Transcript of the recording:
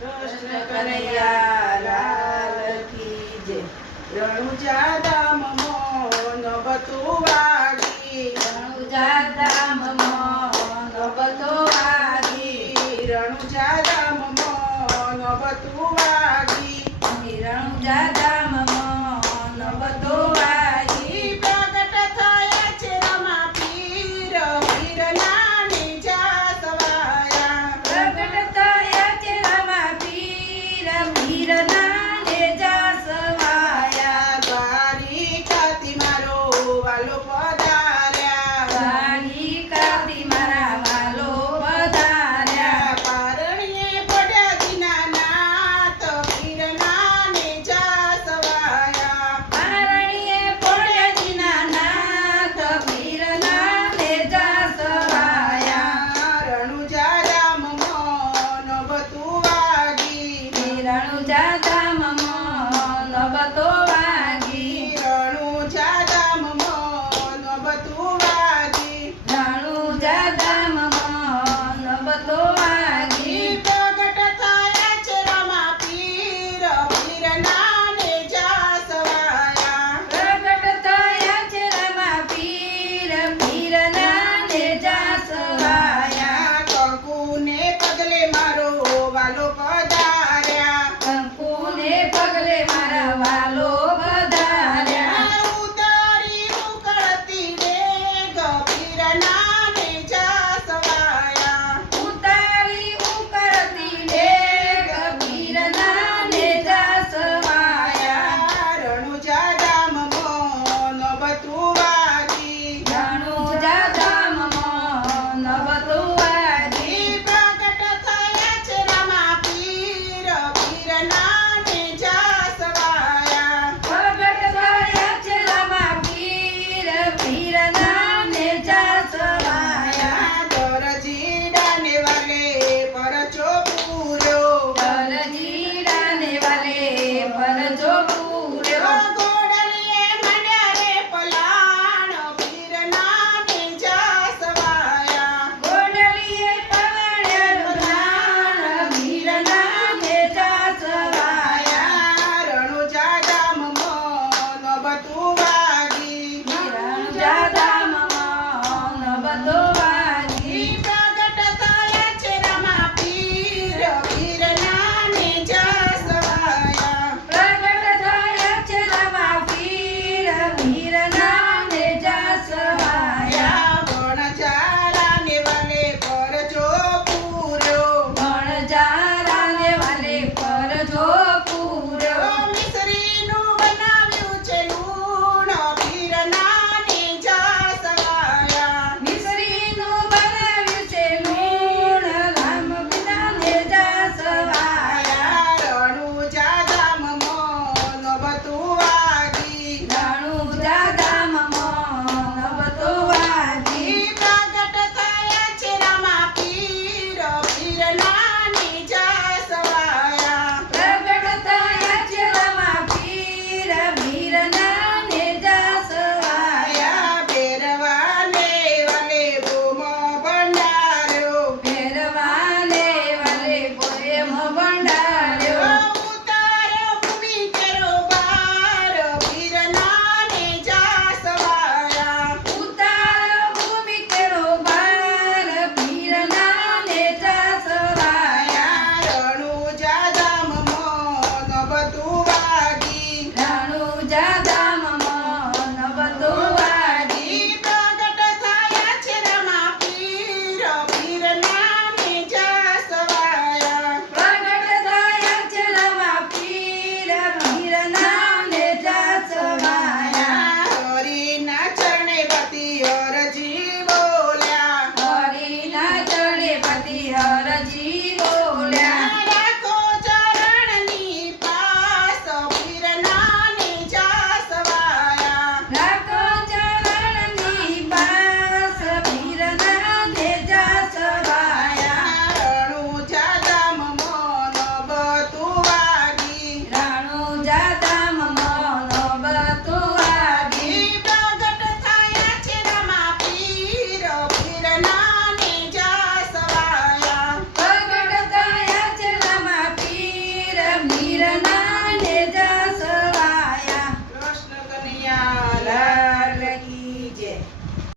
કૃષ્ણ કનૈયા લાલ કી જય. રણુજા ધામ મોન બતું વાગી, રણુજા ધામ મોન બતો વાગી, રણુજા ધામ મોન બતું વાગી. રણુજા ધામ મોન બતો વાગી. પ્રગટ થયા છે રમા પીર, વીરના નીજા સવાયા. પ્રગટ થયા છે રમા પીર, વીરના નેજા સવાયા. દ્વારિકાથી મારો વાલો પધાર્યા, દ્વારિકાથી મારા વાલો પધાર્યા. પારણીએ પડ્યા દીનાનાથ, વીરના નીજા સવાયા. પારણીએ પડ્યા દીનાનાથ, વીરના નેજા સવાયા. રણુજા ધામ મોન બતું વાગી, રણુજા ધામ મોન બતો વાગી, રણુજા ધામ મોન બતું વાગી. રણુજા ધામ મોન બતો વાગી. પ્રગટ થયા છે રમા પીર, વીરના નેજા સવાયા. પ્રગટ થયા છે રમા પીર, વીરના નેજા સવાયા. કંકુને પગલે મારો વાલો પધાર્યા, કંકુને પગલે મારા વાલો પધાર્યા. ઉતારી ઉકળતી ડેગ, વીરના નેજા સવાયા. ઉતારી ઉકળતી ડેગ, વીરના નેજા સવાયા. રણુજા ધામ મોન બતું વાગી, રણુજા ધામ મોન બતો વાગી. પ્રગટ થયા છે રમા પીર, વીરના નેજા સવાયા. પ્રગટ થયા છે રમા પીર, વીરના નેજા સવાયા. દરજીડાને વાલે પરચો પૂર્યો, દરજીડાને વાલે પરચો પૂર્યો. ગોડલીએ માંડ્યા રે પલાણ, વીરના નેજા સવાયા. ગોડલીએ પલાળ્યા પ્રાણ, વીરના નેજા સવાયા. રણુજા ધામ મોન બતું વાગી, રણુજા ધામ મોન બતો વાગી. પ્રગટ થયા છે રમા પીર, વીરના નેજા સવાયા. પ્રગટ થયા છે રમા પીર, વીરના નેજા સવાયા. વણજારાને વાલે પરચો પૂર્યો, વણજારાને વાલે પરચો પૂર્યો. મિસરીનું બનાવ્યું છે લૂણ, વીરના નેજા સવાયા. મિસરીનું બનાવ્યું છે લૂણ, રામ વિના નેજા સવાયા. રણુજા ધામ મોન બતું વાગી, રણુજા ધામ મોન બતો વાગી. પ્રગટ થયા છે રમા પીર, વીરના નેજા સવાયા. પ્રગટ થયા છે રમા પીર, વીરના નેજા સવાયા. ભેરવાને વાલે બોમો ભંડાર્યો, ભેરવાને વાલે પ્રેમ ભંડાર્યો.